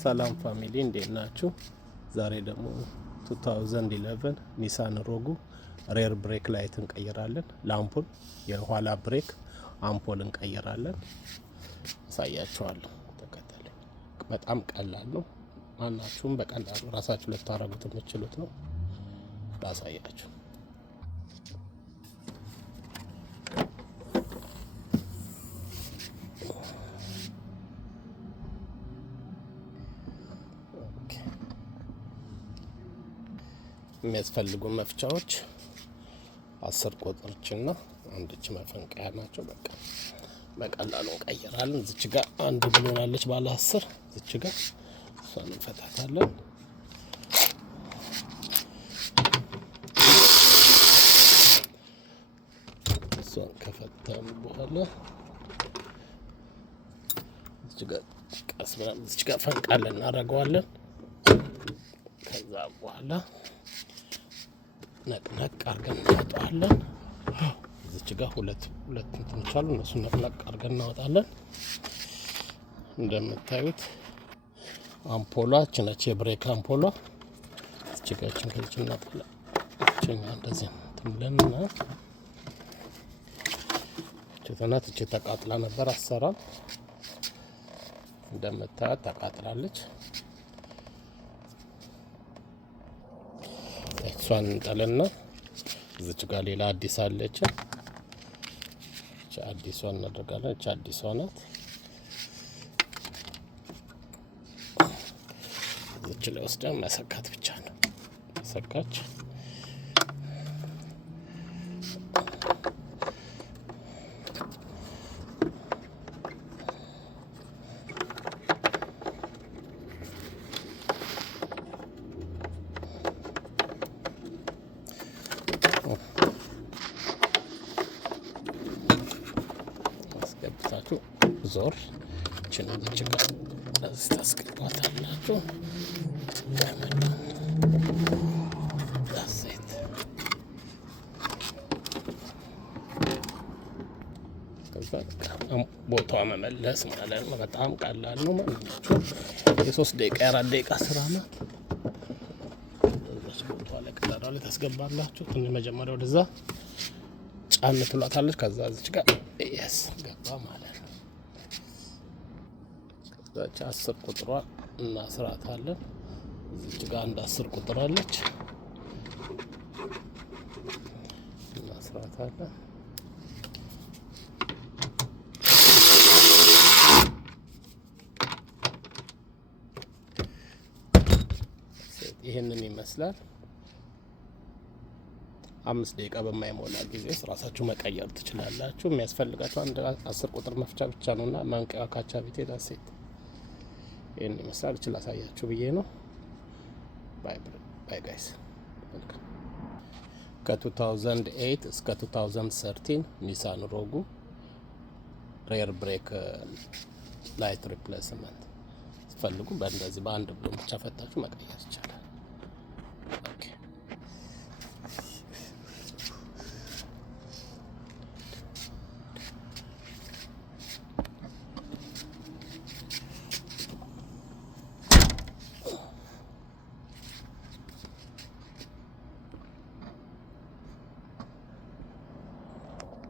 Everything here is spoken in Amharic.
ሰላም ፋሚሊ እንዴት ናችሁ? ዛሬ ደግሞ 2011 ኒሳን ሮጉ ሬር ብሬክ ላይት እንቀይራለን። ለአምፖል የኋላ ብሬክ አምፖል እንቀይራለን። አሳያችኋለሁ። ተከተሉኝ። በጣም ቀላል ነው። ማናችሁም በቀላሉ ራሳችሁ ልታረጉት የምትችሉት ነው። ላሳያችሁ። የሚያስፈልጉ መፍቻዎች 10 ቁጥሮችና አንድች መፈንቀያ ናቸው። በቃ በቀላሉ እንቀይራለን። እዚች ጋር አንድ ብሎናለች ባለ 10 እዚች ጋር እሷን እንፈታታለን። እሷን ከፈታን በኋላ እዚች ጋር ቀስ ብለን እዚች ጋር ፈንቃለን እናደርገዋለን። ከዛ በኋላ ነቅነቅ አድርገን እናወጣለን። እዚች ጋር ሁለት እንትኖች አሉ። እነሱን ነቅነቅ አድርገን እናወጣለን። እንደምታዩት አምፖሏ ነች፣ የብሬክ አምፖሏ። እዚች ጋር ከልጭና እቺኛ እንደዚህ ትምለና እቺ እቺ ተቃጥላ ነበር አሰራም። እንደምታዩት ተቃጥላለች። እሷን እንጠልና እዚች ጋር ሌላ አዲስ አለች። እቺ አዲሷን እናደርጋለን። እቺ አዲሷ ናት። እዚች ላይ ወስደን መሰካት ብቻ ነው። መሰካች። አስገብታችሁ ዞር እቺን እዚች ጋር ታስገባታላችሁ። ቦታዋ መመለስ ማለት ነው። በጣም ቀላል ነው። የ3 ደቂቃ የ4 ደቂቃ ስራ ናት። ቦታዋ ላይ ቀዳዳ ላይ ታስገባላችሁ። ትንሽ መጀመሪያ ወደዛ ጫን ትሏታለች። ከዛ እዚች ጋር ገባ ማለት ነው። ከዛች 10 ቁጥሯ እናስራታለን። እዚች ጋር አንድ 10 ቁጥር አለች፣ እናስራታለን። ይሄንን ይመስላል። 5 ደቂቃ በማይሞላ ጊዜ ውስጥ ራሳችሁ መቀየር ትችላላችሁ። የሚያስፈልጋችሁ አንድ 10 ቁጥር መፍቻ ብቻ ነውና ማንቂያ ካቻ ቤቴ ዳሴት ይሄን ይመስላል። እቺ ላሳያችሁ ብዬ ነው። ባይ ጋይስ። ከ2008 እስከ 2013 ኒሳን ሮጉ ሬር ብሬክ ላይት ሪፕሌስመንት ፈልጉ። በእንደዚህ በአንድ ብሎ ብቻ ፈታችሁ መቀየር ይቻላል።